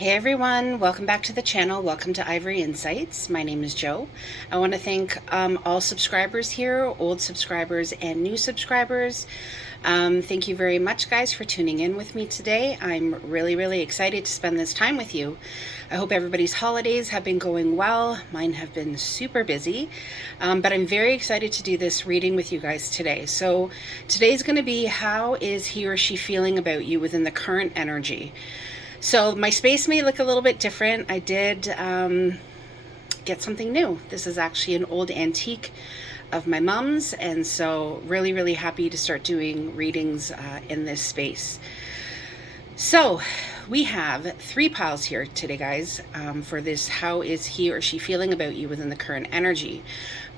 Hey everyone, welcome back to the channel. Welcome to Ivory Insights. My name is Jo. I want to thank all subscribers here, old subscribers and new subscribers. Thank you very much, guys, for tuning in with me today. I'm really excited to spend this time with you. I hope everybody's holidays have been going well. Mine have been super busy, but I'm very excited to do this reading with you guys today. So today's going to be, how is he or she feeling about you within the current energy? So my space may look a little bit different. I did get something new. This is actually an old antique of my mom's, and so really happy to start doing readings in this space. So we have 3 piles here today, guys, for this how is he or she feeling about you within the current energy.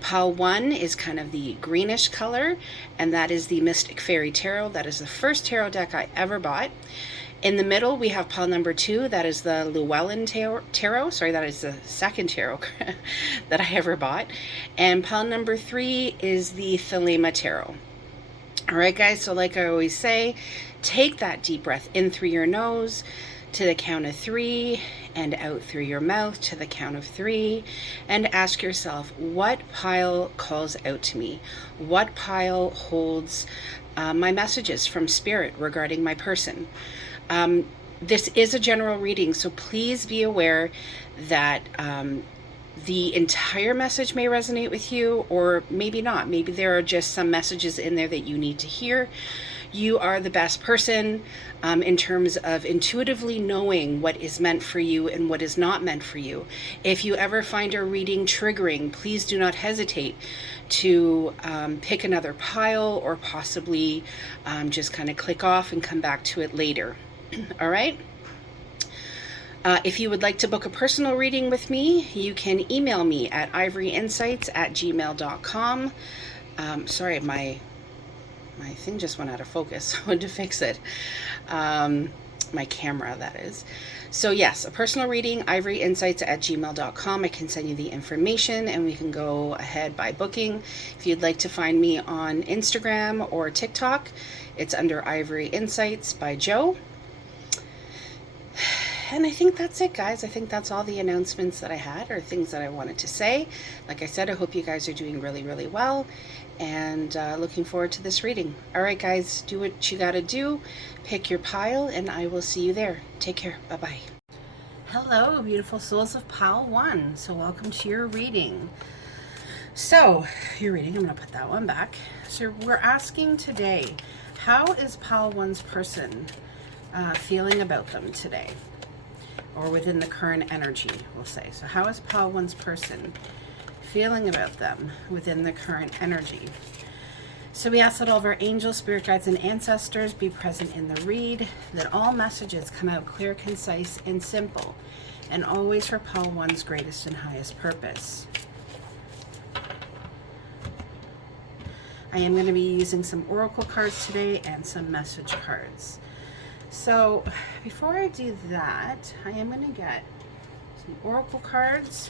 Pile 1 is kind of the greenish color, and that is the Mystic Fairy Tarot. That is the first tarot deck I ever bought. In the middle, we have pile number 2. That is the Llewellyn Tarot. Sorry, that is the second tarot that I ever bought. And pile number 3 is the Thelema Tarot. All right, guys, so like I always say, take that deep breath in through your nose to the count of 3 and out through your mouth to the count of 3, and ask yourself, what pile calls out to me? What pile holds my messages from Spirit regarding my person? This is a general reading, so please be aware that the entire message may resonate with you, or maybe not. Maybe there are just some messages in there that you need to hear. You are the best person in terms of intuitively knowing what is meant for you and what is not meant for you. If you ever find a reading triggering, please do not hesitate to pick another pile, or possibly just kind of click off and come back to it later. All right. If you would like to book a personal reading with me, you can email me at ivoryinsights@gmail.com. Sorry, my thing just went out of focus. I wanted to fix it. My camera, that is. So yes, a personal reading, ivoryinsights@gmail.com. I can send you the information and we can go ahead by booking. If you'd like to find me on Instagram or TikTok, it's under Ivory Insights by Jo. And I think that's it, guys. I think that's all the announcements that I had, or things that I wanted to say. Like I said, I hope you guys are doing really well, and looking forward to this reading. All right, guys, do what you gotta do. Pick your pile, and I will see you there. Take care. Bye-bye. Hello, beautiful souls of pile 1. So welcome to your reading. So your reading, I'm gonna put that one back. So we're asking today, how is pile 1's person feeling about them today, or within the current energy, we'll say. So how is pile 1's person feeling about them within the current energy? So we ask that all of our angels, spirit guides, and ancestors be present in the read, that all messages come out clear, concise, and simple, and always for pile 1's greatest and highest purpose. I am going to be using some oracle cards today and some message cards. So before I do that, I am going to get some oracle cards.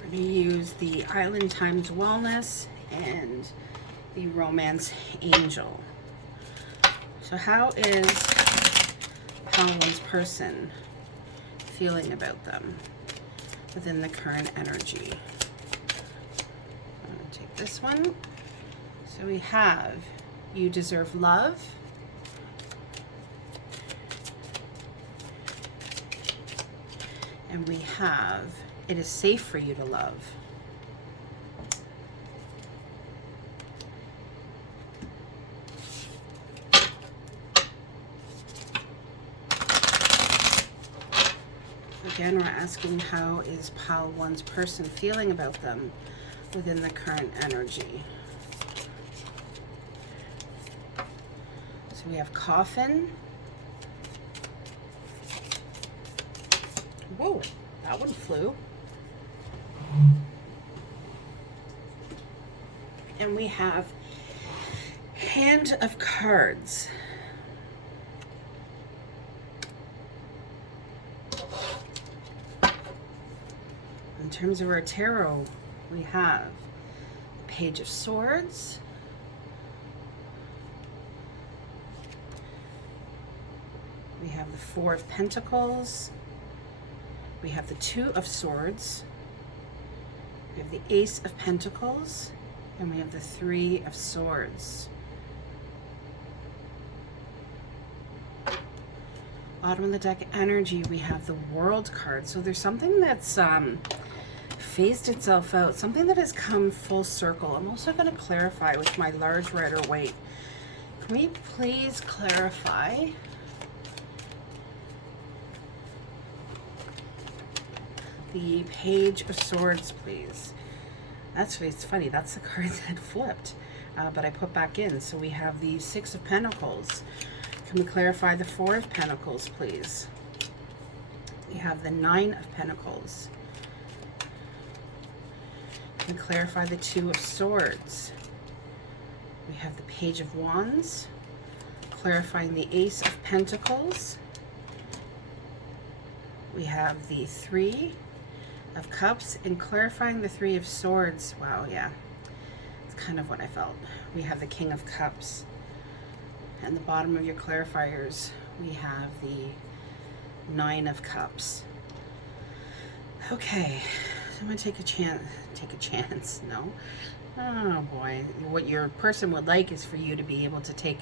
We're going to use the Island Times Wellness and the Romance Angel. So how is pile 1's person feeling about them within the current energy? I'm going to take this one. So we have, you deserve love. And we have, it is safe for you to love. Again, we're asking, how is pile 1's person feeling about them within the current energy? So we have coffin. Whoa, that one flew. And we have hand of cards. In terms of our tarot, we have Page of Swords, have the Four of Pentacles. We have the Two of Swords. We have the Ace of Pentacles. And we have the Three of Swords. Bottom of the deck energy, we have the World card. So there's something that's phased itself out, something that has come full circle. I'm also going to clarify with my large Rider-Waite. Can we please clarify the Page of Swords, please? That's, it's funny, that's the card that flipped, but I put back in. So we have the Six of Pentacles. Can we clarify the Four of Pentacles, please? We have the Nine of Pentacles. Can we clarify the Two of Swords? We have the Page of Wands. Clarifying the Ace of Pentacles. We have the Three of Cups, and clarifying the Three of Swords. Wow, yeah. It's kind of what I felt. We have the King of Cups. And the bottom of your clarifiers, we have the Nine of Cups. Okay, so I'm going to take a chance, no? Oh boy, what your person would like is for you to be able to take,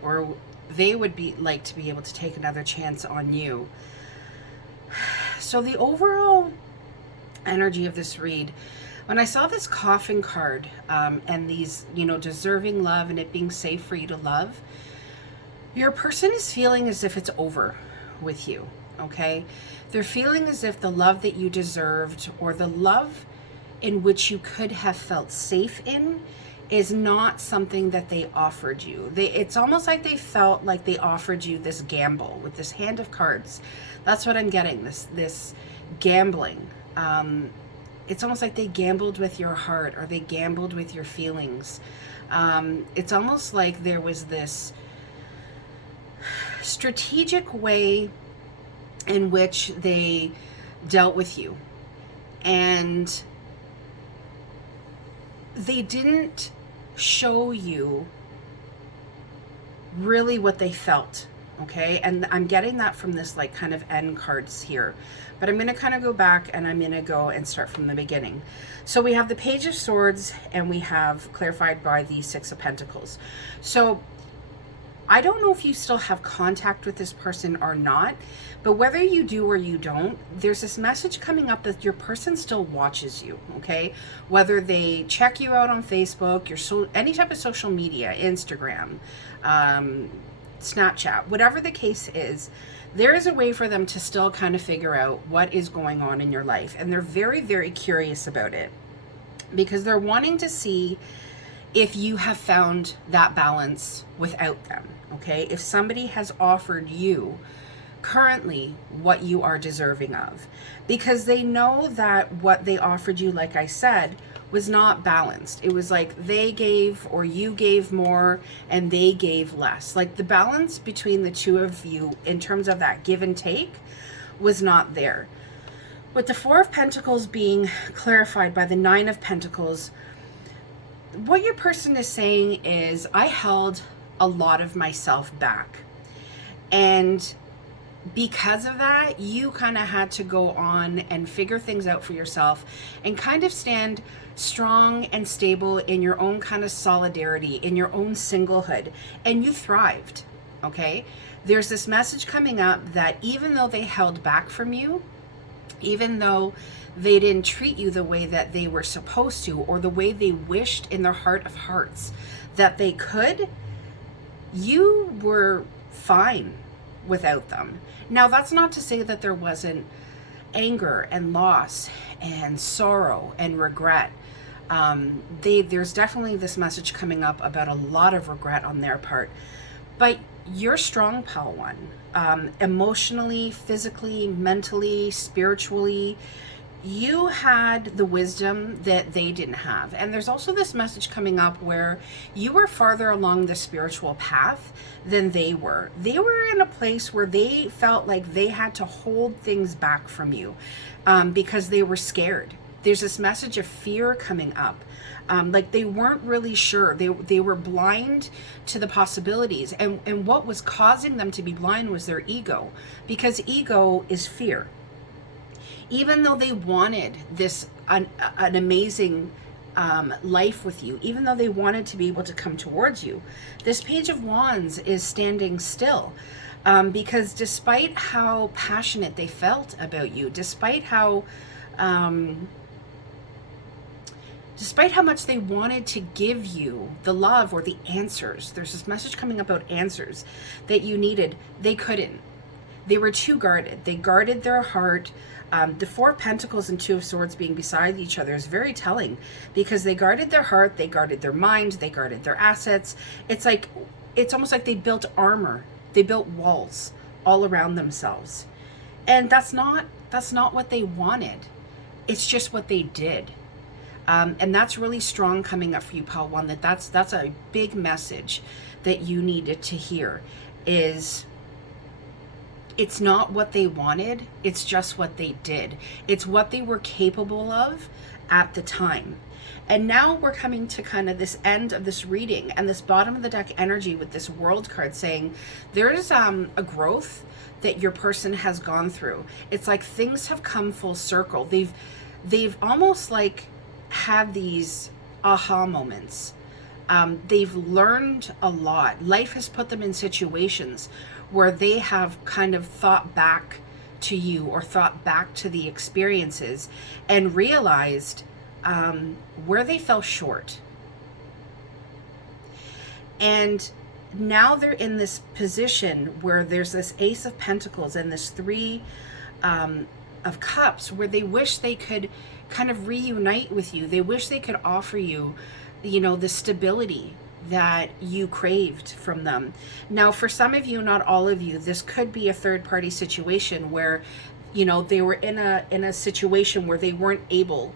or they would like to be able to take another chance on you. So the overall energy of this read, when I saw this Coffin card and these, you know, deserving love and it being safe for you to love, your person is feeling as if it's over with you, okay? They're feeling as if the love that you deserved, or the love in which you could have felt safe in, is not something that they offered you. It's almost like they felt like they offered you this gamble with this Hand of Cards. That's what I'm getting, this gambling. It's almost like they gambled with your heart, or they gambled with your feelings. It's almost like there was this strategic way in which they dealt with you, and they didn't show you really what they felt, okay? And I'm getting that from this like kind of end cards here, but I'm going to kind of go back and I'm going to go and start from the beginning. So we have the Page of Swords, and we have clarified by the Six of Pentacles. So I don't know if you still have contact with this person or not, but whether you do or you don't, there's this message coming up that your person still watches you, okay? Whether they check you out on Facebook, any type of social media, Instagram, Snapchat, whatever the case is, there is a way for them to still kind of figure out what is going on in your life. And they're very, very curious about it, because they're wanting to see if you have found that balance without them, okay? If somebody has offered you currently what you are deserving of, because they know that what they offered you, like I said, was not balanced. It was like they gave, or you gave more and they gave less. Like the balance between the two of you in terms of that give and take was not there. With the Four of Pentacles being clarified by the Nine of Pentacles, what your person is saying is, I held a lot of myself back, and because of that, you kind of had to go on and figure things out for yourself and kind of stand strong and stable in your own kind of solidarity, in your own singlehood, and you thrived, okay? There's this message coming up that even though they held back from you, even though they didn't treat you the way that they were supposed to, or the way they wished in their heart of hearts that they could, you were fine without them. Now, that's not to say that there wasn't anger and loss and sorrow and regret. There's definitely this message coming up about a lot of regret on their part. But you're strong, pal one. Emotionally, physically, mentally, spiritually, you had the wisdom that they didn't have. And there's also this message coming up where you were farther along the spiritual path than they were. They were in a place where they felt like they had to hold things back from you because they were scared. there's this message of fear coming up. Like they weren't really sure. They were blind to the possibilities. And what was causing them to be blind was their ego, because ego is fear. Even though they wanted this an amazing life with you, even though they wanted to be able to come towards you, this Page of Wands is standing still. Because despite how passionate they felt about you, despite how much they wanted to give you the love or the answers, there's this message coming about answers that you needed, they couldn't. They were too guarded. They guarded their heart. The Four of Pentacles and Two of Swords being beside each other is very telling, because they guarded their heart, they guarded their mind, they guarded their assets. It's almost like they built armor. They built walls all around themselves. And that's not what they wanted. It's just what they did. And that's really strong coming up for you, Pile 1, that's a big message that you needed to hear, is it's not what they wanted, it's just what they did. It's what they were capable of at the time. And now we're coming to kind of this end of this reading and this bottom of the deck energy with this World card saying there's a growth that your person has gone through. It's like things have come full circle. They've almost like had these aha moments. They've learned a lot. Life has put them in situations where they have kind of thought back to you or thought back to the experiences and realized where they fell short. And now they're in this position where there's this Ace of Pentacles and this Three of Cups, where they wish they could kind of reunite with you. They wish they could offer you, the stability that you craved from them. Now, for some of you, not all of you, this could be a third-party situation where, they were in a situation where they weren't able,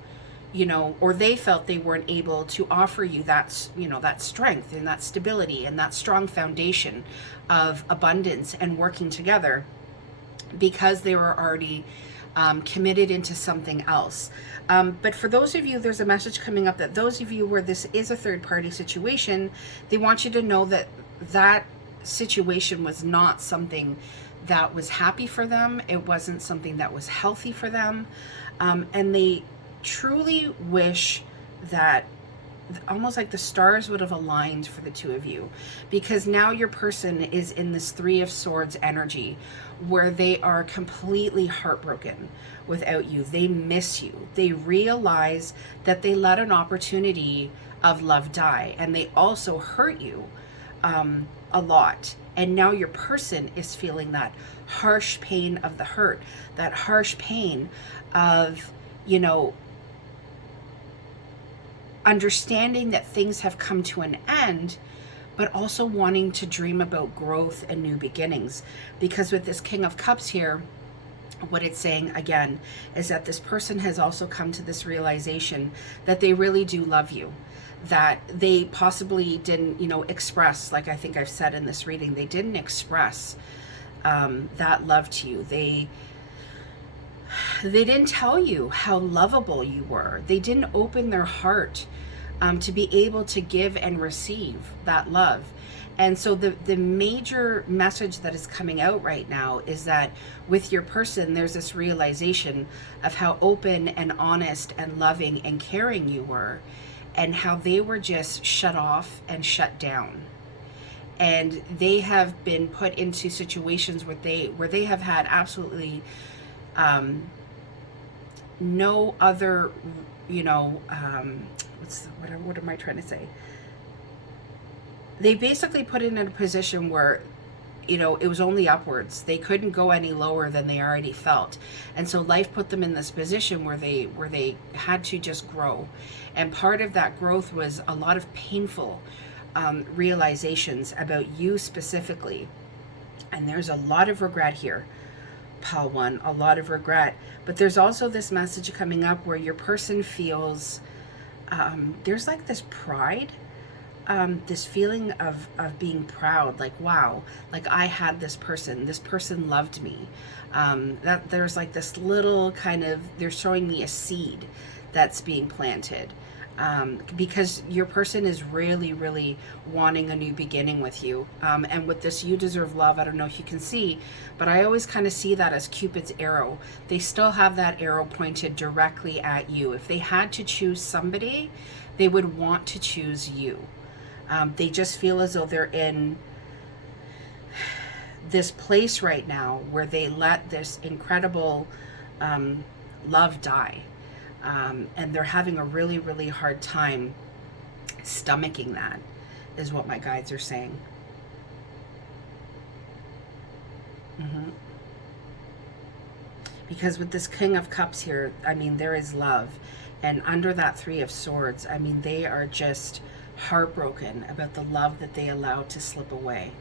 or they felt they weren't able to offer you that, that strength and that stability and that strong foundation of abundance and working together, because they were already committed into something else. But for those of you, there's a message coming up that those of you where this is a third-party situation, they want you to know that that situation was not something that was happy for them. It wasn't something that was healthy for them. And they truly wish that almost like the stars would have aligned for the two of you, because now your person is in this Three of Swords energy where they are completely heartbroken without you. They miss you. They realize that they let an opportunity of love die, and they also hurt you a lot. And now your person is feeling that harsh pain of the hurt, that harsh pain of, understanding that things have come to an end, but also wanting to dream about growth and new beginnings. Because with this King of Cups here, what it's saying again is that this person has also come to this realization that they really do love you, that they possibly didn't, express, like I think I've said in this reading, they didn't express that love to you. They didn't tell you how lovable you were. They didn't open their heart to be able to give and receive that love. And so the major message that is coming out right now is that with your person, there's this realization of how open and honest and loving and caring you were, and how they were just shut off and shut down. And they have been put into situations where they have had absolutely no other, what am I trying to say? They basically put in a position where, it was only upwards. They couldn't go any lower than they already felt. And so life put them in this position where they had to just grow. And part of that growth was a lot of painful realizations about you specifically. And there's a lot of regret here, Pile 1, a lot of regret. But there's also this message coming up where your person feels there's like this pride, this feeling of being proud, like, wow, like I had this person loved me. That there's like this little kind of, they're showing me a seed that's being planted. Because your person is really, really wanting a new beginning with you. And with this "you deserve love," I don't know if you can see, but I always kind of see that as Cupid's arrow. They still have that arrow pointed directly at you. If they had to choose somebody, they would want to choose you. They just feel as though they're in this place right now where they let this incredible love die. And they're having a really, really hard time stomaching that, is what my guides are saying. Because with this King of Cups here, I mean, there is love. And under that Three of Swords, I mean, they are just heartbroken about the love that they allowed to slip away.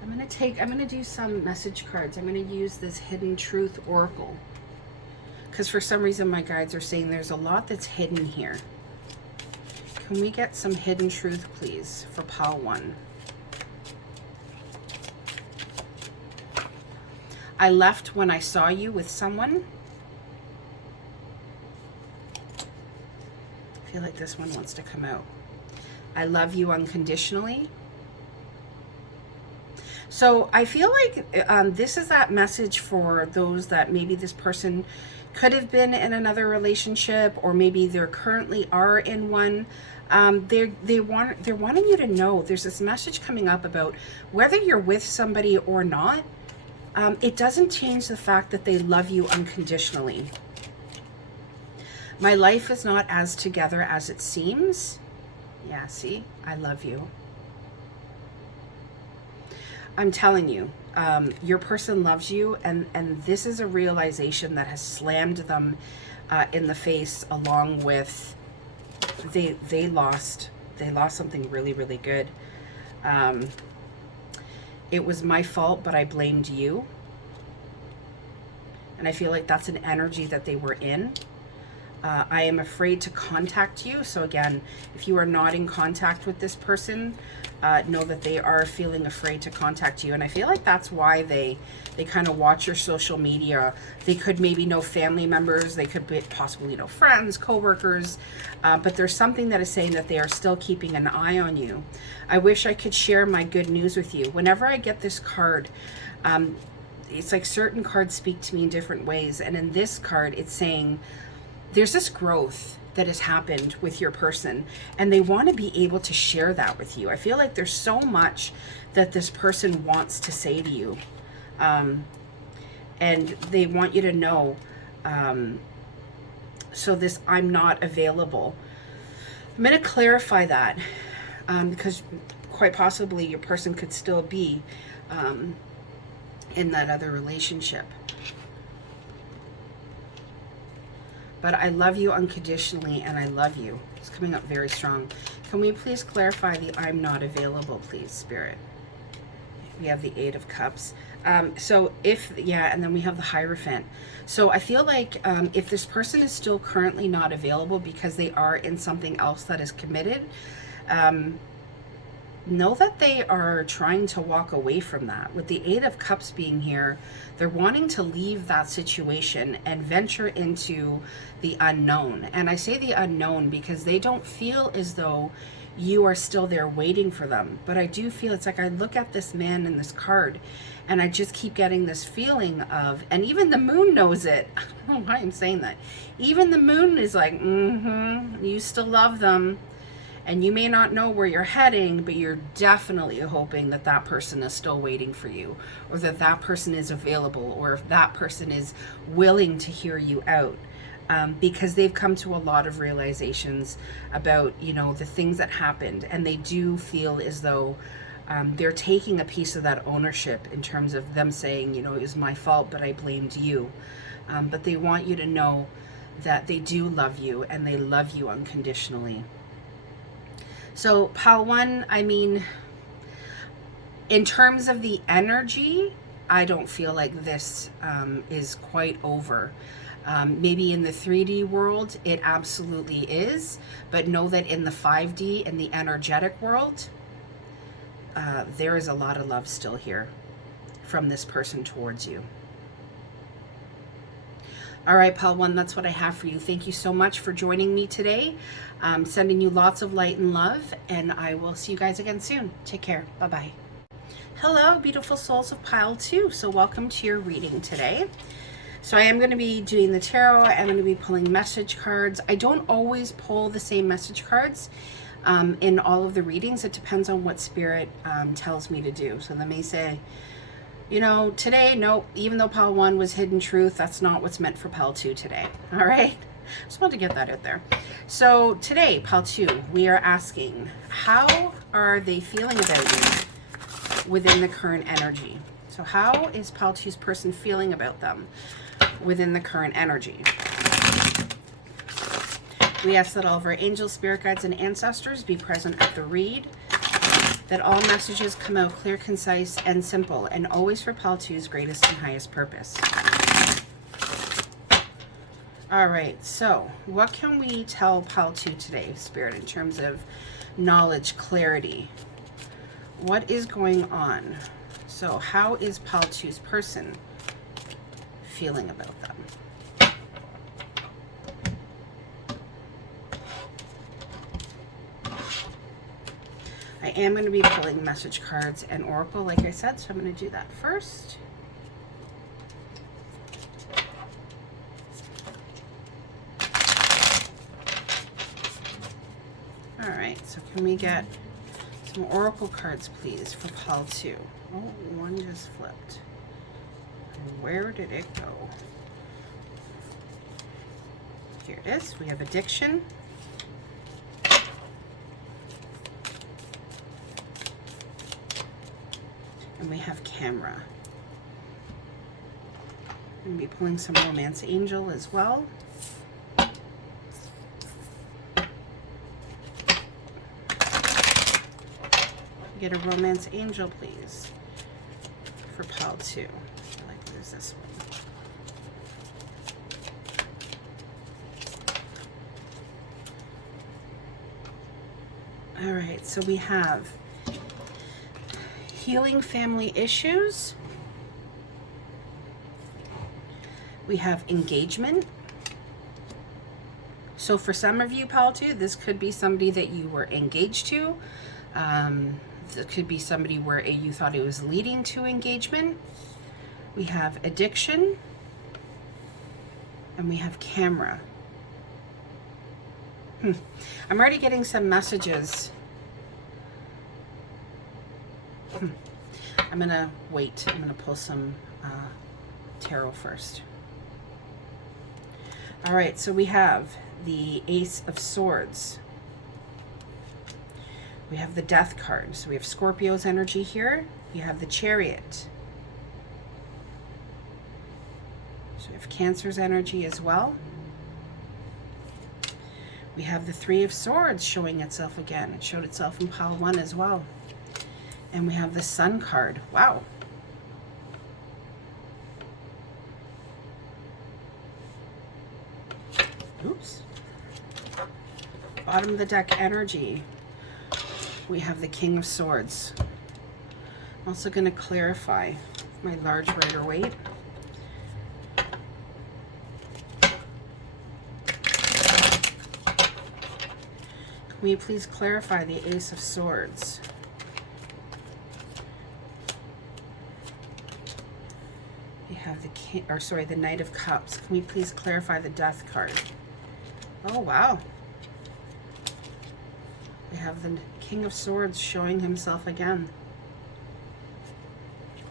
I'm going to do some message cards. I'm going to use this Hidden Truth Oracle. Because for some reason my guides are saying there's a lot that's hidden here. Can we get some hidden truth, please, for pile 1? I left when I saw you with someone. I feel like this one wants to come out. I love you unconditionally. So I feel like this is that message for those that maybe this person could have been in another relationship, or maybe they're currently are in one. They're wanting you to know there's this message coming up about whether you're with somebody or not. It doesn't change the fact that they love you unconditionally. My life is not as together as it seems. Yeah, see, I love you. I'm telling you, your person loves you, and this is a realization that has slammed them in the face, along with they lost something really, really good. It was my fault, but I blamed you. And I feel like that's an energy that they were in. I am afraid to contact you. So again, if you are not in contact with this person, know that they are feeling afraid to contact you. And I feel like that's why they kind of watch your social media. They could maybe know family members. They could be possibly know friends, co-workers. But there's something that is saying that they are still keeping an eye on you. I wish I could share my good news with you. Whenever I get this card, it's like certain cards speak to me in different ways. And in this card, it's saying there's this growth that has happened with your person, and they want to be able to share that with you. I feel like there's so much that this person wants to say to you. And they want you to know. So this "I'm not available." I'm going to clarify that because quite possibly your person could still be in that other relationship. But I love you unconditionally, and I love you. It's coming up very strong. Can we please clarify the "I'm not available," please, Spirit? We have the Eight of Cups. So if, yeah, and then we have the Hierophant. So I feel like if this person is still currently not available because they are in something else that is committed, know that they are trying to walk away from that. With the Eight of Cups being here, they're wanting to leave that situation and venture into the unknown. And I say the unknown because they don't feel as though you are still there waiting for them. But I do feel, it's like I look at this man in this card and I just keep getting this feeling of, and even the moon knows it. I don't know why I'm saying that. Even the moon is like, you still love them. And you may not know where you're heading, but you're definitely hoping that that person is still waiting for you, or that that person is available, or if that person is willing to hear you out. Because they've come to a lot of realizations about, you know, the things that happened. And they do feel as though they're taking a piece of that ownership in terms of them saying, you know, it was my fault, but I blamed you. But they want you to know that they do love you, and they love you unconditionally. So pile 1, I mean, in terms of the energy, I don't feel like this is quite over. Maybe in the 3D world, it absolutely is. But know that in the 5D, in the energetic world, there is a lot of love still here from this person towards you. All right, Pal 1, that's what I have for you. Thank you so much for joining me today. Sending you lots of light and love, and I will see you guys again soon. Take care. Bye-bye. Hello, beautiful souls of Pile 2. So welcome to your reading today. So I am going to be doing the tarot. I'm going to be pulling message cards. I don't always pull the same message cards in all of the readings. It depends on what Spirit tells me to do. So they may say, you know, today, nope, even though Pile 1 was hidden truth, that's not what's meant for Pile 2 today. All right? Just wanted to get that out there. So today, Pile 2, we are asking, how are they feeling about you within the current energy? So how is Pile 2's person feeling about them within the current energy? We ask that all of our angels, spirit guides, and ancestors be present at the read, that all messages come out clear, concise, and simple, and always for Pile 2's greatest and highest purpose. All right, so what can we tell Pile 2 today, Spirit, in terms of knowledge, clarity? What is going on? So how is Pile 2's person feeling about them? I am going to be pulling message cards and oracle, like I said, so I'm going to do that first. All right, so can we get some oracle cards, please, for Pile 2? Oh, one just flipped. Where did it go? Here it is. We have addiction. And we have camera. I'm going to be pulling some romance angel as well. Get a romance angel, please, for Pile 2. I like there's this one. All right, so we have healing family issues. We have engagement. So for some of you, Pile 2, this could be somebody that you were engaged to. It could be somebody where you thought it was leading to engagement. We have addiction. And we have camera. I'm already getting some messages. I'm going to wait. I'm going to pull some tarot first. All right, so we have the Ace of Swords. We have the Death card. So we have Scorpio's energy here. We have the Chariot. So we have Cancer's energy as well. We have the Three of Swords showing itself again. It showed itself in Pile 1 as well. And we have the Sun card. Wow. Oops. Bottom of the deck energy. We have the King of Swords. I'm also going to clarify my large Rider-Waite. Will you please clarify the Ace of Swords? You have the King, or sorry, the Knight of Cups. Can we please clarify the Death card? Oh, wow. We have the King of Swords showing himself again.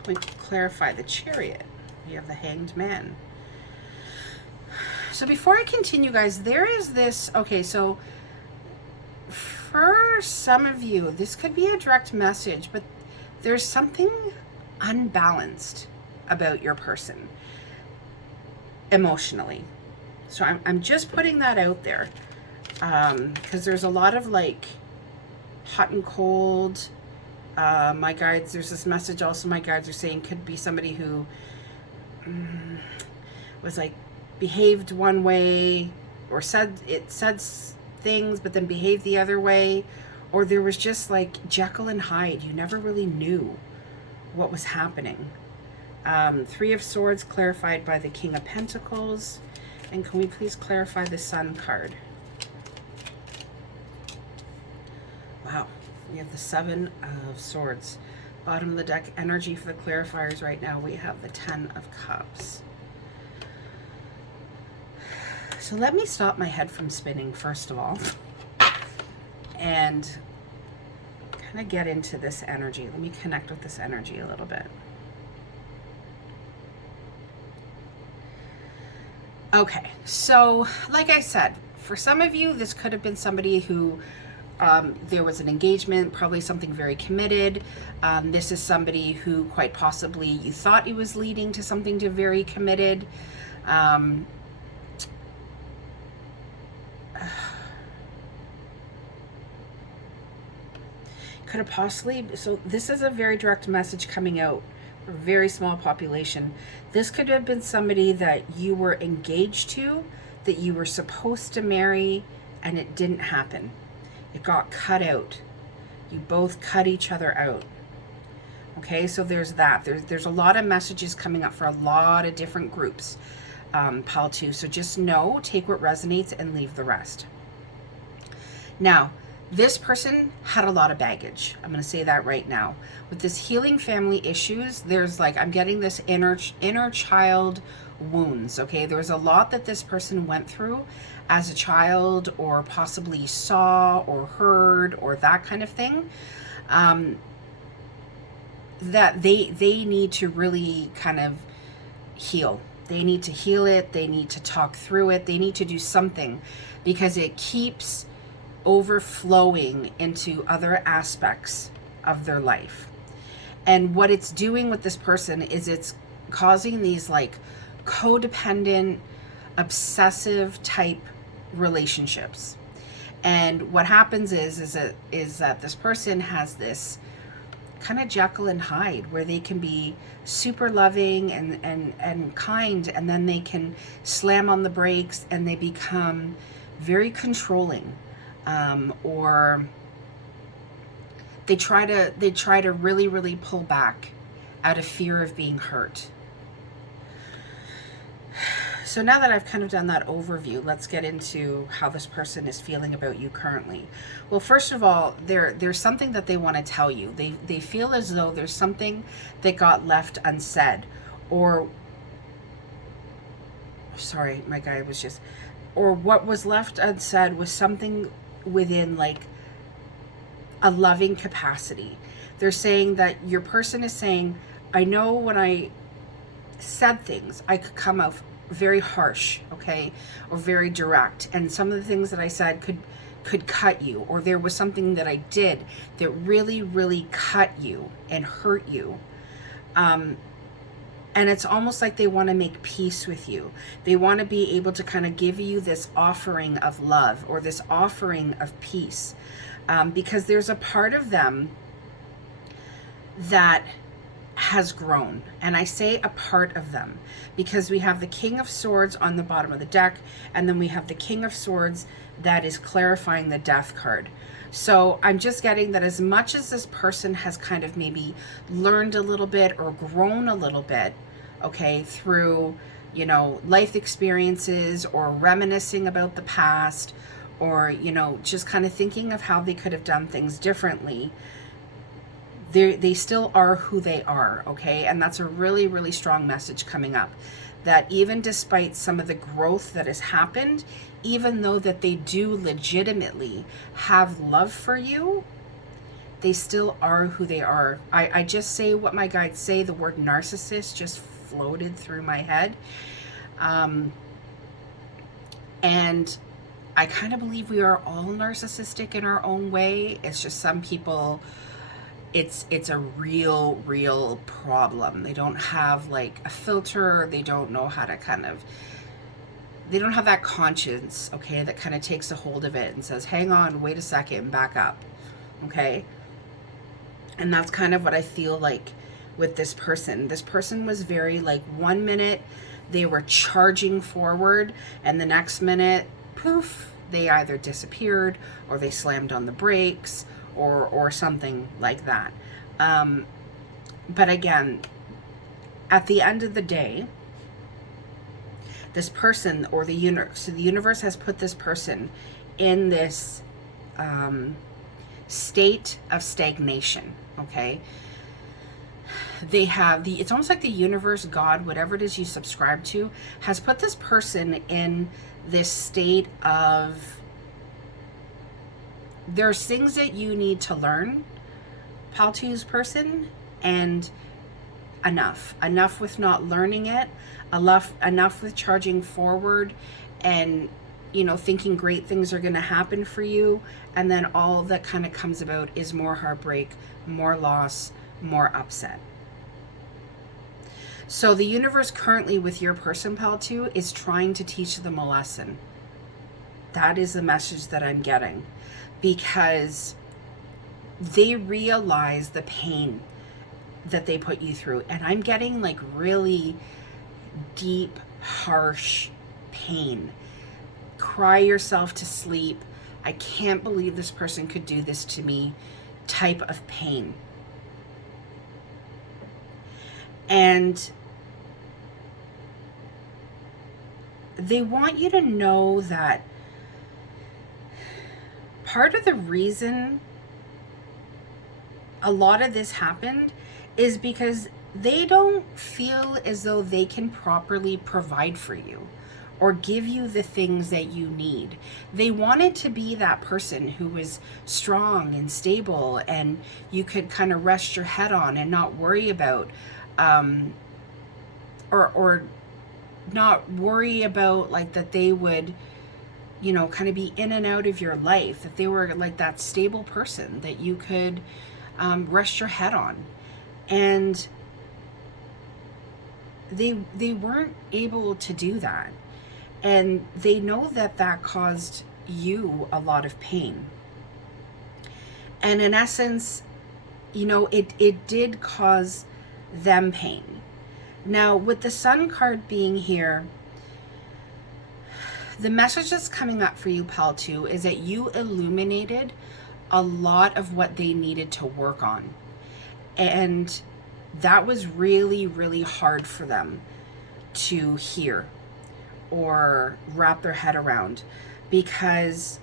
We clarify the Chariot. We have the Hanged Man. So before I continue, guys, there is this, okay, so for some of you, this could be a direct message, but there's something unbalanced about your person emotionally. So I'm just putting that out there because there's a lot of like hot and cold. My guides, there's this message also my guides are saying could be somebody who was like behaved one way or said things but then behaved the other way, or there was just like Jekyll and Hyde. You never really knew what was happening. Three of Swords clarified by the King of Pentacles. And can we please clarify the Sun card? Wow, we have the Seven of Swords. Bottom of the deck, energy for the clarifiers right now, we have the Ten of Cups. So let me stop my head from spinning, first of all, and kind of get into this energy. Let me connect with this energy a little bit. Okay, so like I said, for some of you, this could have been somebody who there was an engagement, probably something very committed. This is somebody who quite possibly you thought he was leading to something to very committed. Could have possibly, so this is a very direct message coming out for a very small population. This could have been somebody that you were engaged to, that you were supposed to marry, and it didn't happen. It got cut out. You both cut each other out. Okay, so there's that. There's a lot of messages coming up for a lot of different groups, Pal 2. So just know, take what resonates and leave the rest. Now, this person had a lot of baggage. I'm going to say that right now. With this healing family issues, there's like, I'm getting this inner child wounds, okay? There's a lot that this person went through as a child, or possibly saw or heard or that kind of thing, that they need to really kind of heal. They need to heal it. They need to talk through it. They need to do something, because it keeps overflowing into other aspects of their life. And what it's doing with this person is it's causing these like codependent, obsessive type relationships. And what happens is that this person has this kind of Jekyll and Hyde, where they can be super loving and kind, and then they can slam on the brakes and they become very controlling, or they try to really pull back out of fear of being hurt. So now that I've kind of done that overview, let's get into how this person is feeling about you currently. Well, first of all, there's something that they want to tell you. They feel as though there's something that got left unsaid, or sorry, my guy was just, or what was left unsaid was something within like a loving capacity. They're saying that your person is saying, I know when I said things, I could come out very harsh, okay, or very direct, and some of the things that I said could cut you, or there was something that I did that really cut you and hurt you, and it's almost like they want to make peace with you. They want to be able to kind of give you this offering of love, or this offering of peace, because there's a part of them that has grown. And I say a part of them because we have the King of Swords on the bottom of the deck, and then we have the King of Swords that is clarifying the Death card. So I'm just getting that as much as this person has kind of maybe learned a little bit or grown a little bit, okay, through, you know, life experiences, or reminiscing about the past, or, you know, just kind of thinking of how they could have done things differently, they still are who they are, okay? And that's a really strong message coming up, that even despite some of the growth that has happened, even though that they do legitimately have love for you, they still are who they are. I just say what my guides say. The word narcissist just floated through my head. And I kind of believe we are all narcissistic in our own way. It's just some people, it's a real problem. They don't have like a filter. They don't know how to they don't have that conscience, okay, that kind of takes a hold of it and says, hang on, wait a second, back up, okay? And that's kind of what I feel like with this person. This person was very like, 1 minute they were charging forward, and the next minute, poof, they either disappeared or they slammed on the brakes, or something like that. But again, at the end of the day, this person, or the universe, so the universe has put this person in this state of stagnation, okay? They have it's almost like the universe, God, whatever it is you subscribe to, has put this person in this state of, there's things that you need to learn, Pal 2's person, and enough with not learning it, enough with charging forward and, you know, thinking great things are going to happen for you, and then all that kind of comes about is more heartbreak, more loss, more upset. So the universe currently with your person, Pal 2, is trying to teach them a lesson. That is the message that I'm getting, because they realize the pain that they put you through. And I'm getting like really deep, harsh pain. Cry yourself to sleep. I can't believe this person could do this to me type of pain. And they want you to know that part of the reason a lot of this happened is because they don't feel as though they can properly provide for you or give you the things that you need. They wanted to be that person who was strong and stable and you could kind of rest your head on and not worry about, or not worry about like that they would, you know, kind of be in and out of your life, that they were like that stable person that you could rest your head on. And they weren't able to do that. And they know that that caused you a lot of pain. And in essence, you know, it did cause them pain. Now, with the Sun card being here, the message that's coming up for you, Pal 2, is that you illuminated a lot of what they needed to work on. And that was really, really hard for them to hear or wrap their head around, because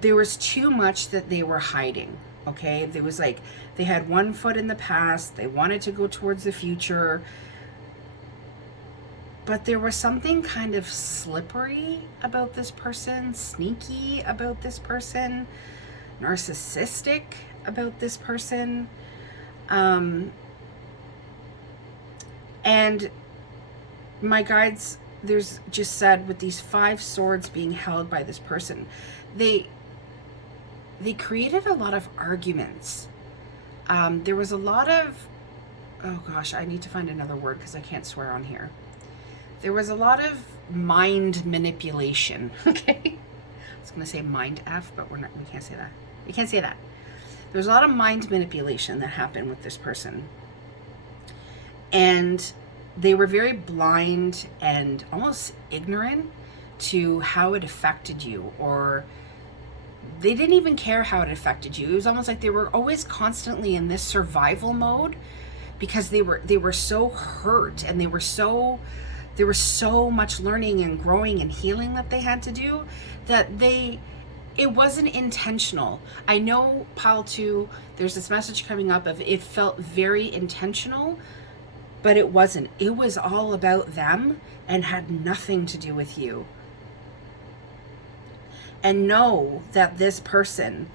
there was too much that they were hiding. Okay, there was like, they had one foot in the past, they wanted to go towards the future, but there was something kind of slippery about this person, sneaky about this person, narcissistic about this person. And my guides, there's just said with these 5 swords being held by this person, they created a lot of arguments. There was a lot of, oh gosh, I need to find another word because I can't swear on here. There was a lot of mind manipulation. Okay, I was going to say mind F, but we can't say that. We can't say that. There's a lot of mind manipulation that happened with this person. And they were very blind and almost ignorant to how it affected you, or they didn't even care how it affected you. It was almost like they were always constantly in this survival mode, because they were so hurt, and there was so much learning and growing and healing that they had to do, that it wasn't intentional. I know, Pile 2, there's this message coming up of it felt very intentional, but it wasn't. It was all about them and had nothing to do with you. And know that this person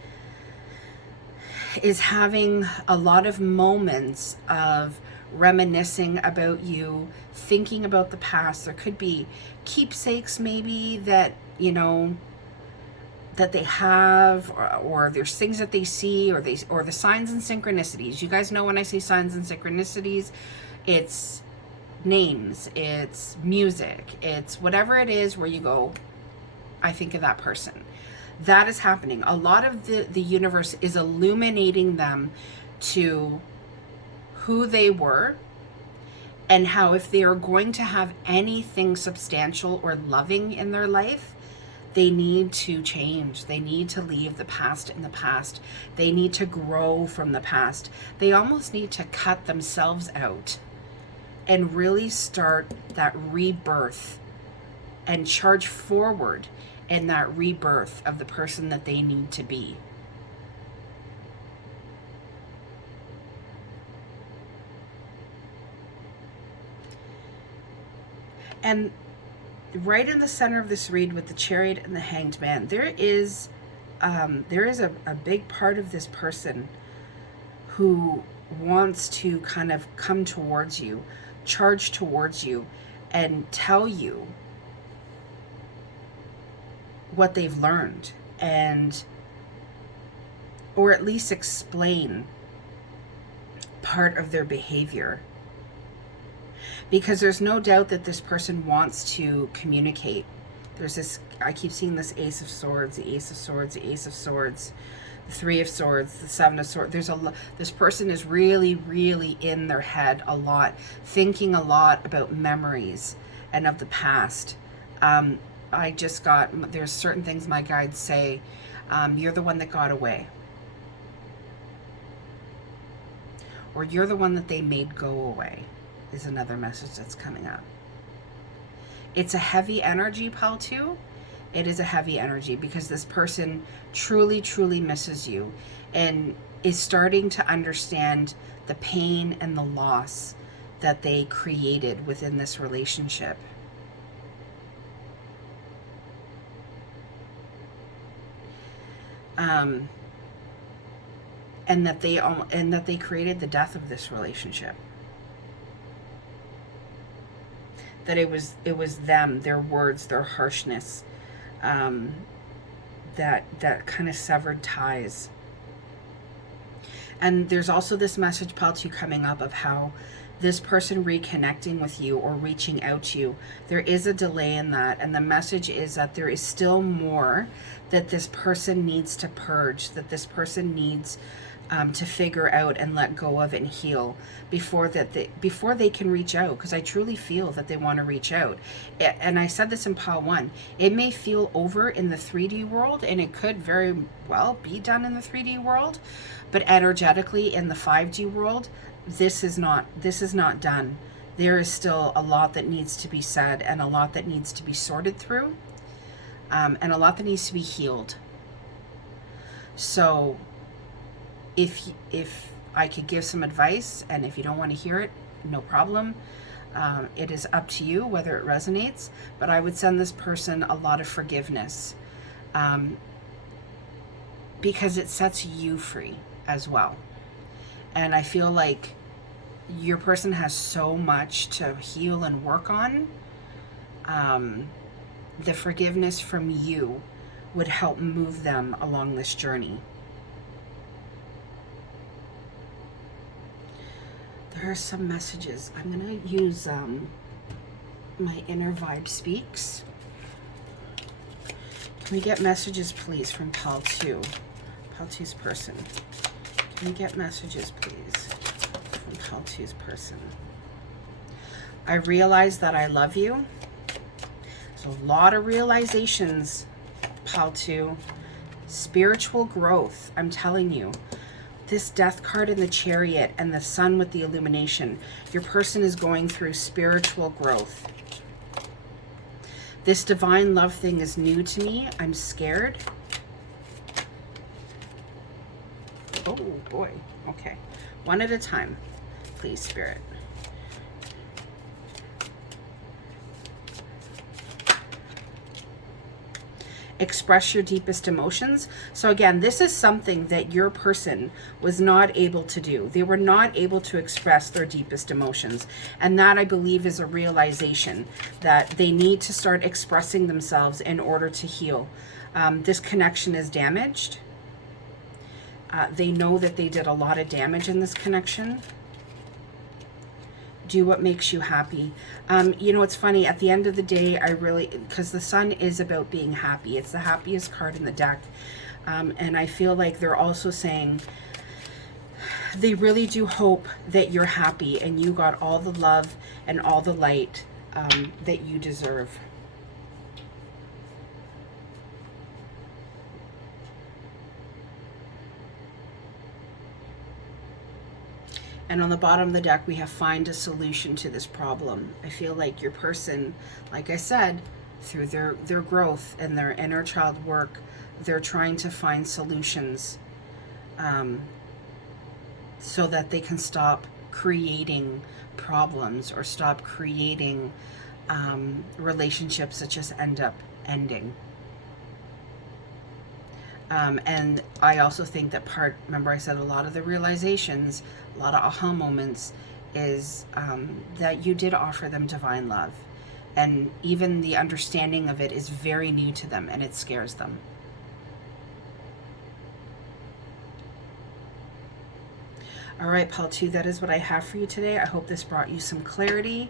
is having a lot of moments of reminiscing about you, thinking about the past. There could be keepsakes maybe that, you know, that they have, or there's things that they see, or the signs and synchronicities. You guys know when I say signs and synchronicities, it's names, it's music, it's whatever it is where you go, I think of that person. That is happening. A lot of the universe is illuminating them to who they were, and how if they are going to have anything substantial or loving in their life, they need to change. They need to leave the past in the past. They need to grow from the past. They almost need to cut themselves out and really start that rebirth and charge forward in that rebirth of the person that they need to be. And right in the center of this read with the Chariot and the Hanged Man, there is a big part of this person who wants to kind of come towards you, charge towards you, and tell you what they've learned, and or at least explain part of their behavior. Because there's no doubt that this person wants to communicate. There's this, I keep seeing this Ace of Swords, the Ace of Swords, the Ace of Swords, the Three of Swords, the Seven of Swords. This person is really, really in their head a lot, thinking a lot about memories and of the past. There's certain things my guides say, you're the one that got away. Or you're the one that they made go away, is another message that's coming up. It's a heavy energy, Pal 2. It is a heavy energy because this person truly, truly misses you and is starting to understand the pain and the loss that they created within this relationship. And that they created the death of this relationship. That it was them, their words, their harshness, that kind of severed ties. And there's also this message, Pal 2, coming up of how this person reconnecting with you or reaching out to you, there is a delay in that. And the message is that there is still more that this person needs to purge, that this person needs to figure out and let go of and heal before they can reach out, because I truly feel that they want to reach out. And I said this in Pile 1, it may feel over in the 3D world, and it could very well be done in the 3D world, but energetically in the 5D world, this is not done. There is still a lot that needs to be said, and a lot that needs to be sorted through, and a lot that needs to be healed. So if I could give some advice, and if you don't want to hear it, no problem. It is up to you whether it resonates, but I would send this person a lot of forgiveness, because it sets you free as well. And I feel like your person has so much to heal and work on. The forgiveness from you would help move them along this journey. There are some messages. I'm going to use my Inner Vibe Speaks. Can we get messages, please, from Pal 2? Pal 2's person. Can we get messages, please, from Pal 2's person? I realize that I love you. There's a lot of realizations, Pal 2. Spiritual growth, I'm telling you. This Death card in the Chariot and the Sun with the illumination. Your person is going through spiritual growth. This divine love thing is new to me. I'm scared. Oh boy. Okay. One at a time, please, Spirit. Express your deepest emotions. So again, this is something that your person was not able to do. They were not able to express their deepest emotions. And that, I believe, is a realization that they need to start expressing themselves in order to heal. This connection is damaged. They know that they did a lot of damage in this connection. Do what makes you happy. You know, it's funny, at the end of the day, because the Sun is about being happy. It's the happiest card in the deck. And I feel like they're also saying they really do hope that you're happy and you got all the love and all the light that you deserve. And on the bottom of the deck, we have find a solution to this problem. I feel like your person, like I said, through their growth and their inner child work, they're trying to find solutions so that they can stop creating problems or stop creating relationships that just end up ending. And I also think that remember I said a lot of the realizations, a lot of aha moments is that you did offer them divine love. And even the understanding of it is very new to them, and it scares them. All right, Pile 2, that is what I have for you today. I hope this brought you some clarity.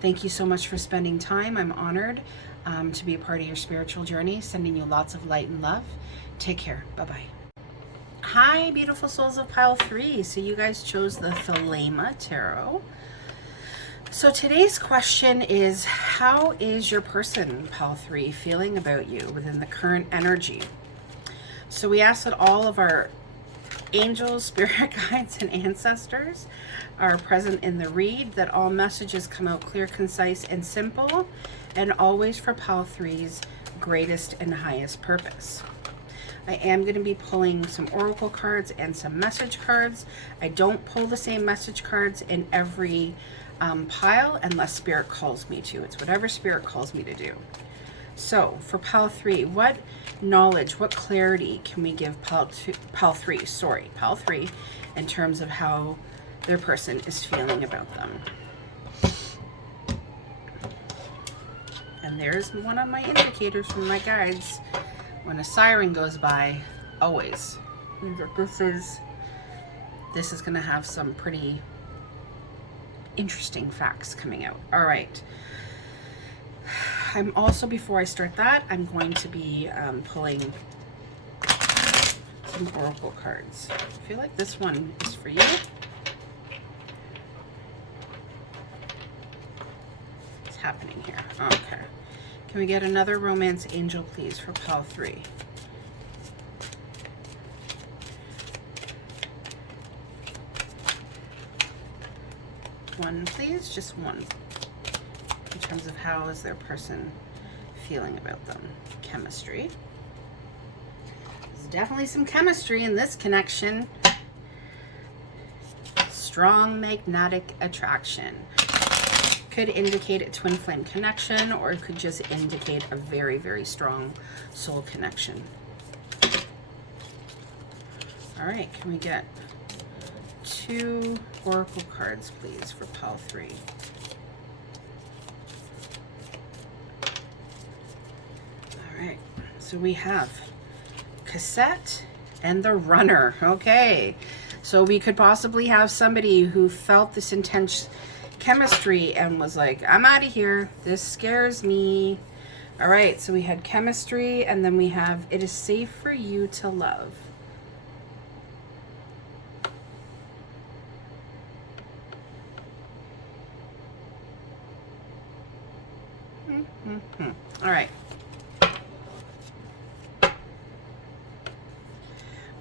Thank you so much for spending time. I'm honored to be a part of your spiritual journey, sending you lots of light and love. Take care. Bye-bye. Hi, beautiful souls of Pile 3. So you guys chose the Thelema Tarot. So today's question is, how is your person, Pile 3, feeling about you within the current energy? So we ask that all of our angels, spirit guides, and ancestors are present in the read, that all messages come out clear, concise, and simple, and always for Pile 3's greatest and highest purpose. I am going to be pulling some oracle cards and some message cards. I don't pull the same message cards in every pile unless Spirit calls me to. It's whatever Spirit calls me to do. So for Pile 3, what knowledge, what clarity can we give Pile 3 in terms of how their person is feeling about them? And there's one of my indicators from my guides. When a siren goes by, always, this is going to have some pretty interesting facts coming out. All right. I'm also, before I start that, I'm going to be pulling some oracle cards. I feel like this one is for you. What's happening here? Okay. Can we get another romance angel, please, for Pile 3? One, please. Just one. In terms of how is their person feeling about them. Chemistry. There's definitely some chemistry in this connection. Strong magnetic attraction. Could indicate a twin flame connection, or it could just indicate a very, very strong soul connection. All right, can we get 2 oracle cards, please, for Pile 3? All right, so we have Cassette and the Runner. Okay, so we could possibly have somebody who felt this intense chemistry and was like, I'm out of here. This scares me. All right, so we had chemistry, and then we have it is safe for you to love. All right.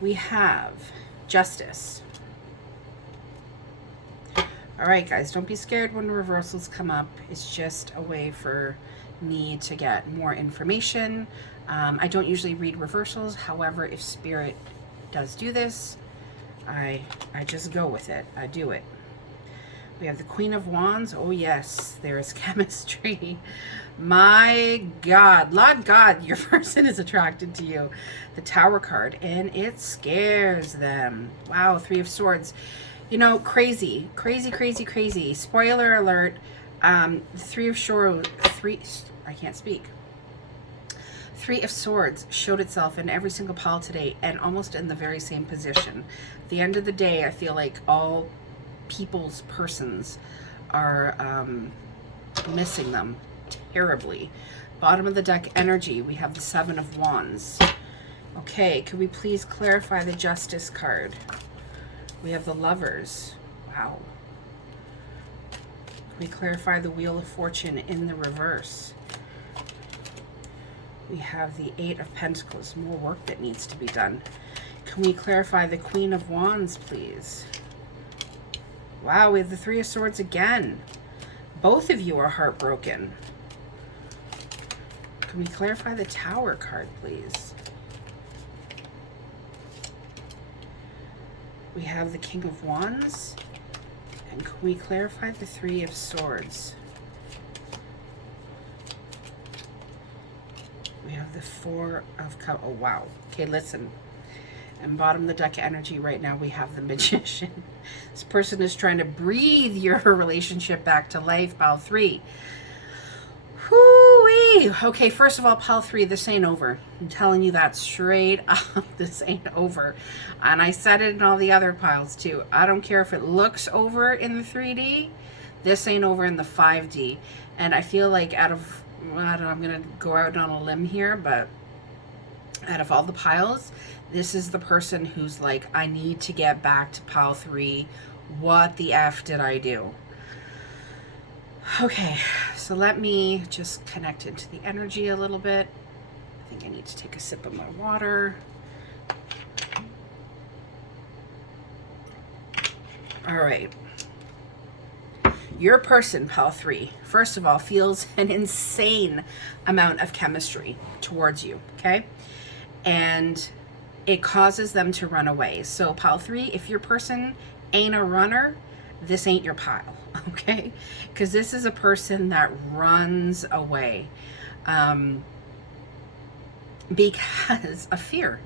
We have Justice. All right, guys, don't be scared when reversals come up. It's just a way for me to get more information. I don't usually read reversals. However, if Spirit does do this, I just go with it. I do it. We have the Queen of Wands. Oh, yes, there's chemistry. My God, Lord God, your person is attracted to you. The Tower card, and it scares them. Wow, 3 of Swords. You know, crazy. Spoiler alert. 3 of Swords, I can't speak. 3 of Swords showed itself in every single pile today, and almost in the very same position. At the end of the day, I feel like all people's persons are missing them terribly. Bottom of the deck energy, we have the 7 of Wands. Okay, could we please clarify the Justice card? We have the Lovers. Wow. Can we clarify the Wheel of Fortune in the reverse? We have the 8 of Pentacles. More work that needs to be done. Can we clarify the Queen of Wands, please? Wow, we have the Three of Swords again. Both of you are heartbroken. Can we clarify the Tower card, please? We have the King of Wands. And can we clarify the Three of Swords? We have the Four of Cups. Oh, wow. Okay, listen. And bottom of the deck energy right now, we have the Magician. This person is trying to breathe your relationship back to life, pile 3. Whoo-wee. Okay, first of all, pile 3, this ain't over. I'm telling you that straight up. This ain't over. And I said it in all the other piles too. I don't care if it looks over in the 3D. This ain't over in the 5D. And I feel like out of, I don't know, I'm going to go out on a limb here, but out of all the piles, this is the person who's like, I need to get back to pile 3. What the F did I do? Okay, so let me just connect into the energy a little bit. I think I need to take a sip of my water. All right. Your person, pile 3, first of all, feels an insane amount of chemistry towards you, okay? And it causes them to run away. So pile 3, if your person ain't a runner, this ain't your pile, okay? Because this is a person that runs away because of fear.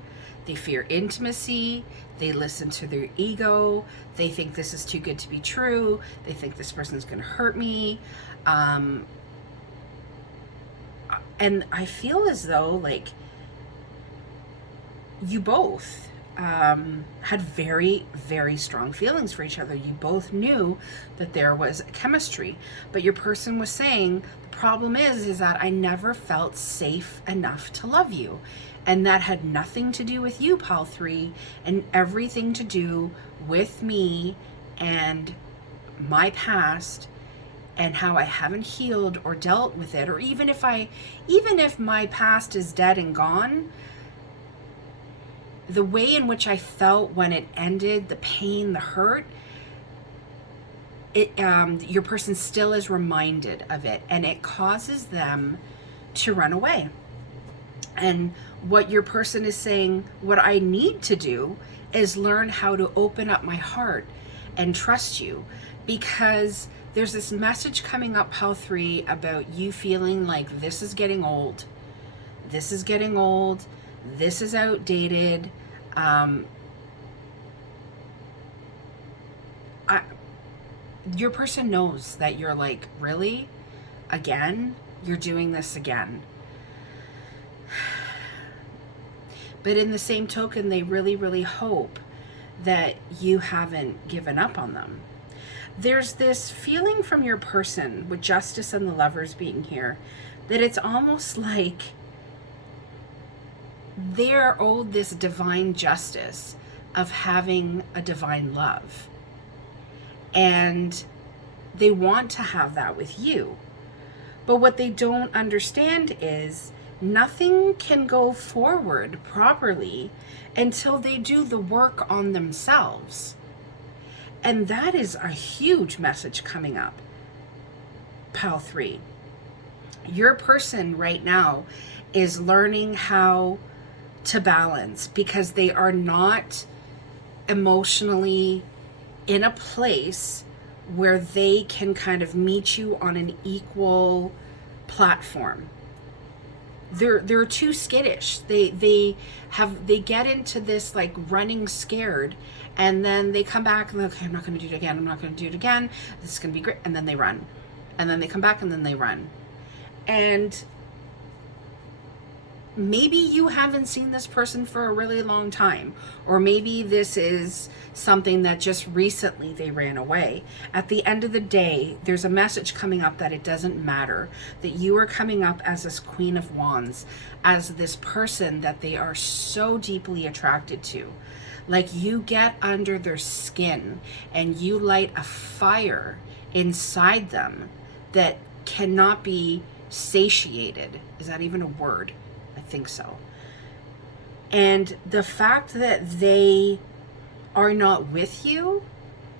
They fear intimacy. They listen to their ego. They think this is too good to be true. They think this person's going to hurt me. And I feel as though, like, you both had very, very strong feelings for each other. You both knew that there was chemistry, but your person was saying, the problem is that I never felt safe enough to love you. And that had nothing to do with you, pile 3, and everything to do with me and my past and how I haven't healed or dealt with it. Or even if my past is dead and gone, the way in which I felt when it ended, the pain, the hurt, your person still is reminded of it, and it causes them to run away. And what your person is saying, what I need to do is learn how to open up my heart and trust you, because there's this message coming up, pile 3, about you feeling like this is getting old. This is getting old. This is outdated. Your person knows that you're like, really? Again? You're doing this again. But in the same token, they really, really hope that you haven't given up on them. There's this feeling from your person, with Justice and the Lovers being here, that it's almost like they're owed this divine justice of having a divine love. And they want to have that with you. But what they don't understand is nothing can go forward properly until they do the work on themselves. And that is a huge message coming up, pile 3. Your person right now is learning how to balance, because they are not emotionally in a place where they can kind of meet you on an equal platform. They're too skittish. They get into this like running scared, and then they come back and they're, okay, I'm not going to do it again. I'm not going to do it again. This is going to be great. And then they run, and then they come back, and then they run. And maybe you haven't seen this person for a really long time, or maybe this is something that just recently they ran away. At the end of the day, there's a message coming up that it doesn't matter, that you are coming up as this Queen of Wands, as this person that they are so deeply attracted to. Like, you get under their skin and you light a fire inside them that cannot be satiated. Is that even a word? I think so. And the fact that they are not with you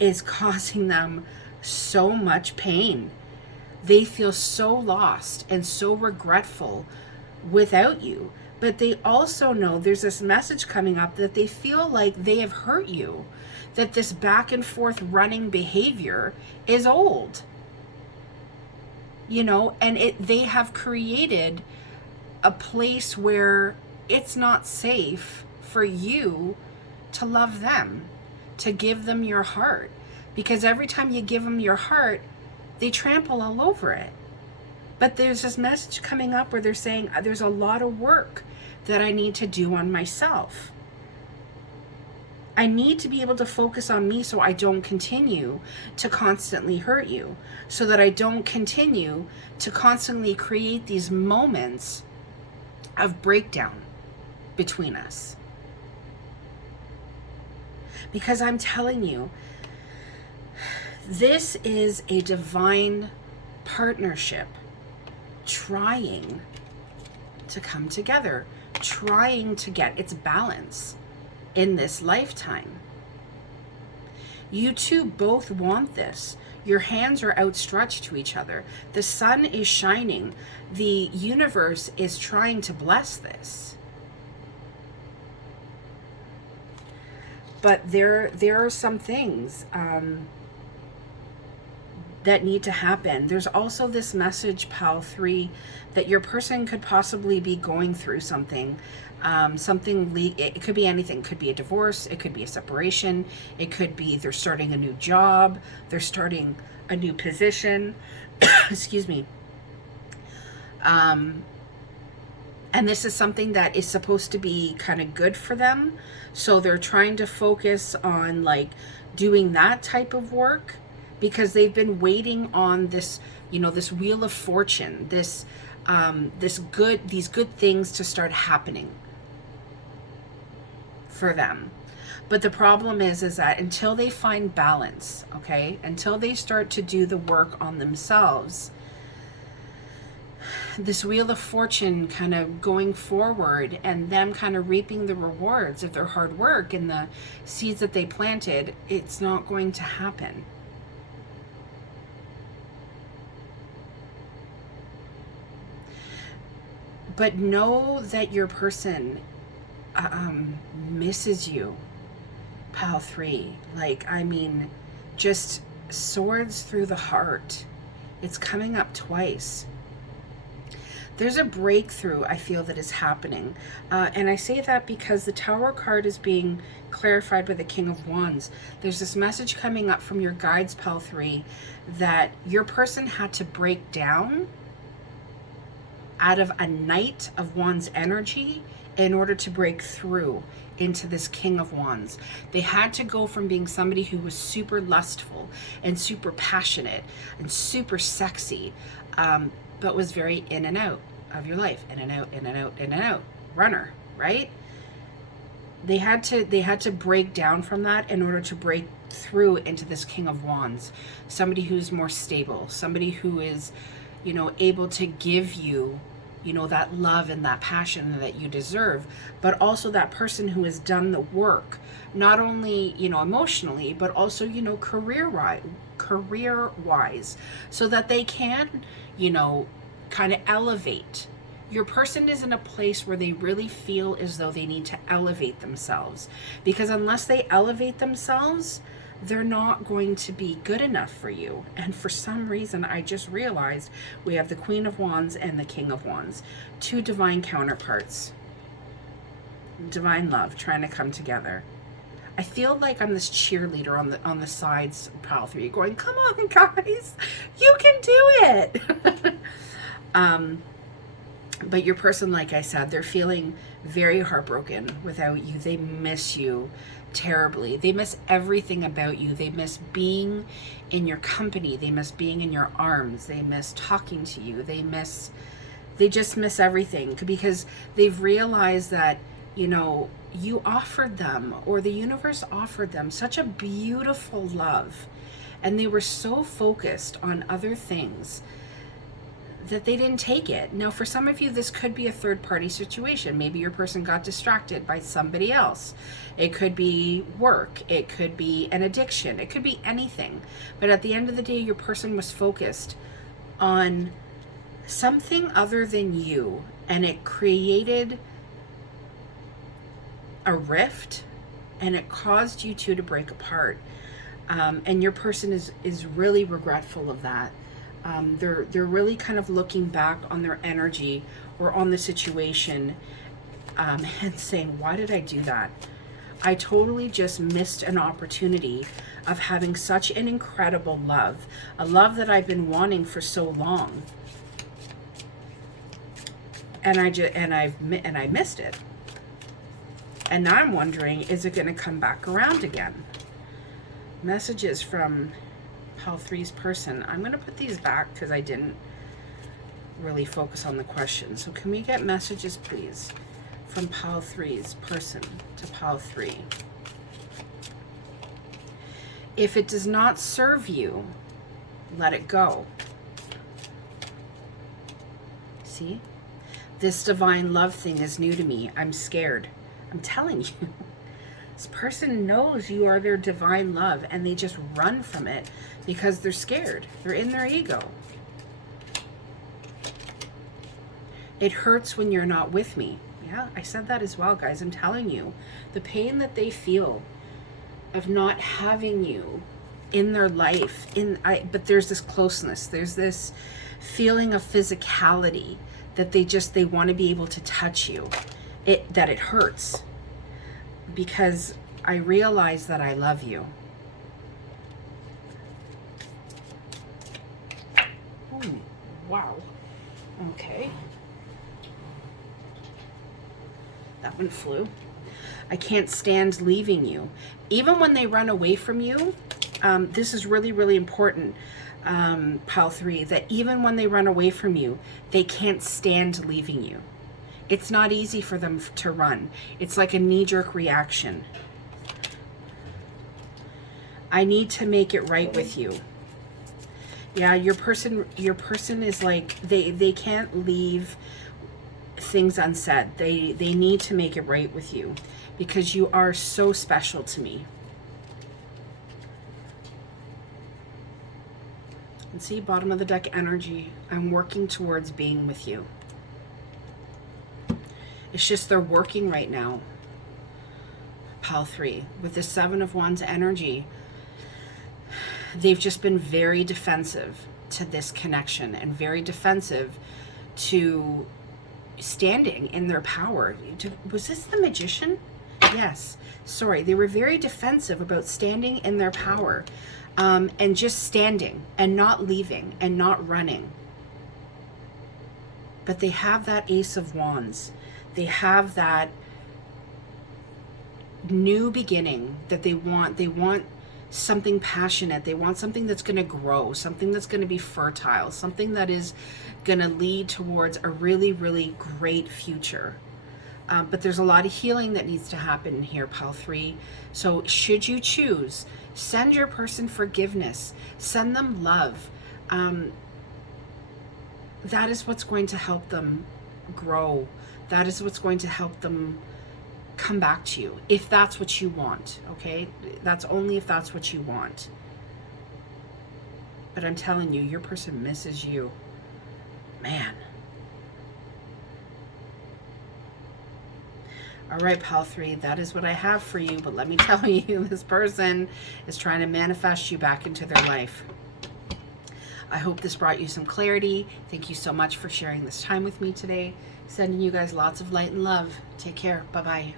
is causing them so much pain. They feel so lost and so regretful without you. But they also know there's this message coming up that they feel like they have hurt you, that this back and forth running behavior is old. You know, and they have created a place where it's not safe for you to love them, to give them your heart. Because every time you give them your heart, they trample all over it. But there's this message coming up where they're saying, there's a lot of work that I need to do on myself. I need to be able to focus on me so I don't continue to constantly hurt you, so that I don't continue to constantly create these moments of breakdown between us. Because I'm telling you, this is a divine partnership trying to come together, trying to get its balance in this lifetime. You two both want this. Your hands are outstretched to each other. The sun is shining. The universe is trying to bless this. But there are some things that need to happen. There's also this message, Pal 3, that your person could possibly be going through something. It could be anything. It could be a divorce. It could be a separation. It could be they're starting a new job. They're starting a new position. Excuse me. And this is something that is supposed to be kind of good for them. So they're trying to focus on like doing that type of work, because they've been waiting on this, you know, this wheel of fortune, these good things to start happening for them. But the problem is that until they find balance, okay, until they start to do the work on themselves, this wheel of fortune kind of going forward and them kind of reaping the rewards of their hard work and the seeds that they planted, it's not going to happen. But know that your person misses you, Pal 3. Like, I mean, just swords through the heart. It's coming up twice. There's a breakthrough, I feel, that is happening. And I say that because the Tower card is being clarified by the King of Wands. There's this message coming up from your guides, Pal 3, that your person had to break down out of a Knight of Wands energy in order to break through into this King of Wands. They had to go from being somebody who was super lustful and super passionate and super sexy, but was very in and out of your life, in and out, in and out, in and out, runner, right? They had to break down from that in order to break through into this King of Wands, somebody who's more stable, somebody who is, you know, able to give you, you know, that love and that passion that you deserve, but also that person who has done the work, not only, you know, emotionally, but also, you know, career-wise, so that they can, you know, kind of elevate. Your person is in a place where they really feel as though they need to elevate themselves, because unless they elevate themselves, they're not going to be good enough for you. And for some reason, I just realized we have the Queen of Wands and the King of Wands, two divine counterparts, divine love trying to come together. I feel like I'm this cheerleader on the sides, Pal 3, going, come on guys, you can do it. But your person, like I said, they're feeling very heartbroken without you. They miss you terribly. They miss everything about you. They miss being in your company. They miss being in your arms. They miss talking to you. They just miss everything, because they've realized that, you know, you offered them, or the universe offered them, such a beautiful love, and they were so focused on other things that they didn't take it. Now, for some of you, this could be a third-party situation. Maybe your person got distracted by somebody else. It could be work. It could be an addiction. It could be anything. But at the end of the day, your person was focused on something other than you, and it created a rift, and it caused you two to break apart. And your person is really regretful of that. They're really kind of looking back on their energy or on the situation, and saying, why did I do that? I totally just missed an opportunity of having such an incredible love, a love that I've been wanting for so long. And I missed it. And now I'm wondering, is it going to come back around again? Messages from Pile 3's person. I'm going to put these back because I didn't really focus on the question. So can we get messages, please, from Pile 3's person to Pile 3? If it does not serve you, let it go. See? This divine love thing is new to me. I'm scared. I'm telling you. This person knows you are their divine love, and they just run from it because they're scared. They're in their ego. It hurts when you're not with me. Yeah, I said that as well, guys. I'm telling you. The pain that they feel of not having you in their life. But there's this closeness. There's this feeling of physicality that they want to be able to touch you. That it hurts. Because I realize that I love you. Oh, wow. Okay. That one flew. I can't stand leaving you. Even when they run away from you, this is really, really important, Pile 3, that even when they run away from you, they can't stand leaving you. It's not easy for them to run. It's like a knee-jerk reaction. I need to make it right with you. Yeah, your person is like, they can't leave things unsaid. They need to make it right with you because you are so special to me. And see, bottom of the deck energy. I'm working towards being with you. It's just they're working right now, Pile 3. With the 7 of Wands energy, they've just been very defensive to this connection and very defensive to standing in their power. Was this the Magician? Yes. Sorry. They were very defensive about standing in their power, and just standing and not leaving and not running. But they have that Ace of Wands. They have that new beginning that they want. They want something passionate. They want something that's going to grow, something that's going to be fertile, something that is going to lead towards a really, really great future. But there's a lot of healing that needs to happen here, Pile 3. So should you choose, send your person forgiveness. Send them love. That is what's going to help them grow. That is what's going to help them come back to you, if that's what you want, okay? That's only if that's what you want. But I'm telling you, your person misses you. Man. All right, Pile 3, that is what I have for you. But let me tell you, this person is trying to manifest you back into their life. I hope this brought you some clarity. Thank you so much for sharing this time with me today. Sending you guys lots of light and love. Take care. Bye-bye.